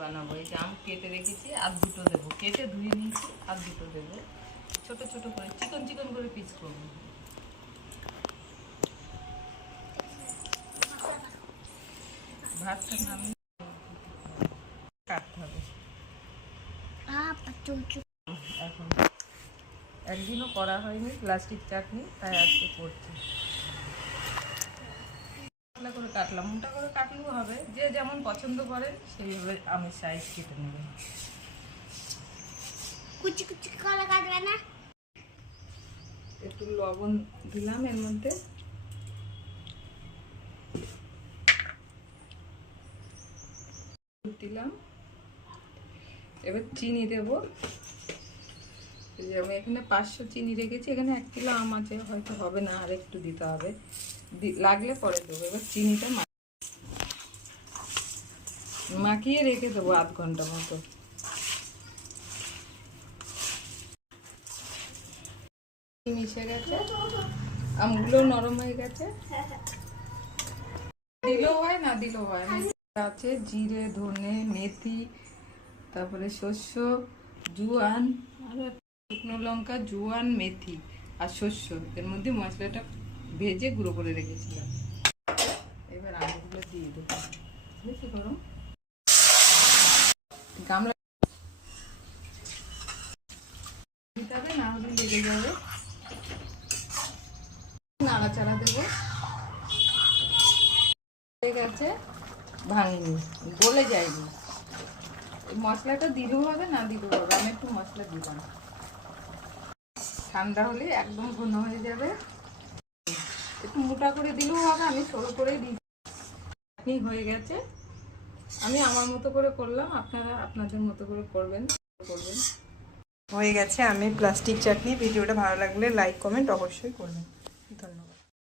বানাবো। এই যে আম কেটে রেখেছি, আর দুটো দেবো, কেটে ধুয়ে নিয়েছি, আর দুটো দেবো। ছোট ছোট করে চিকন চিকন করে পিস করবো। ভাতটা নামিয়ে কাটতে হবে। এখন একদিনও করা হয়নি প্লাস্টিক চাটনি, তাই আজকে করছি। পাতলা করে কাটলাম, মোটা করে কাটলেও হবে, যে যেমন পছন্দ করেন সেইভাবে আমের সাইজ কেটে নেবেন। কুচি কুচি করে কাটবে না। একটু লবণ দিলাম এর মধ্যে, দিলাম। এবার চিনি দেব। আমি এখানে 500 চিনি রেখেছি, এখানে 1 কিলো আম আছে, হয়তো হবে না, আর একটু দিতে হবে, লাগলে পরে দেবো। এবার চিনিটা মাখিয়ে রেখে দেবো আধ ঘন্টা মতো। মিশে গেছে, আমগুলো নরম হয়ে গেছে, দিলেও হয় না দিলেও হয়। আছে জিরে, ধনে, মেথি, তারপরে শস্য, জোয়ান, আর শুকনো লঙ্কা, জোয়ান, মেথি আর শস্য, এর মধ্যে মশলাটা ভেজে গুঁড়ো করে রেখেছিলাম। এবার আলুগুলো দিয়ে দেবো। বেশি গরম গামলা দিতে হবে, না হলে লেগে যাবে। নাড়াচাড়া দেবো। হয়ে গেছে, ভাঙিনি, গলে যায়নি। মশলাটা দিলেও হবে, না দিলেও হবে, আমি একটু মশলা দিলাম। ঠান্ডা হলে একদম ঘন হয়ে যাবে, একটু মোটা করে দিলেও হবে, আমি সরু করেই দিই। চাটনি হয়ে গেছে, আমি আমার মতো করে করলাম, আপনারা আপনাদের মতো করে করবেন। হয়ে গেছে আমি প্লাস্টিক চাটনি। ভিডিওটা ভালো লাগলে লাইক কমেন্ট অবশ্যই করবেন।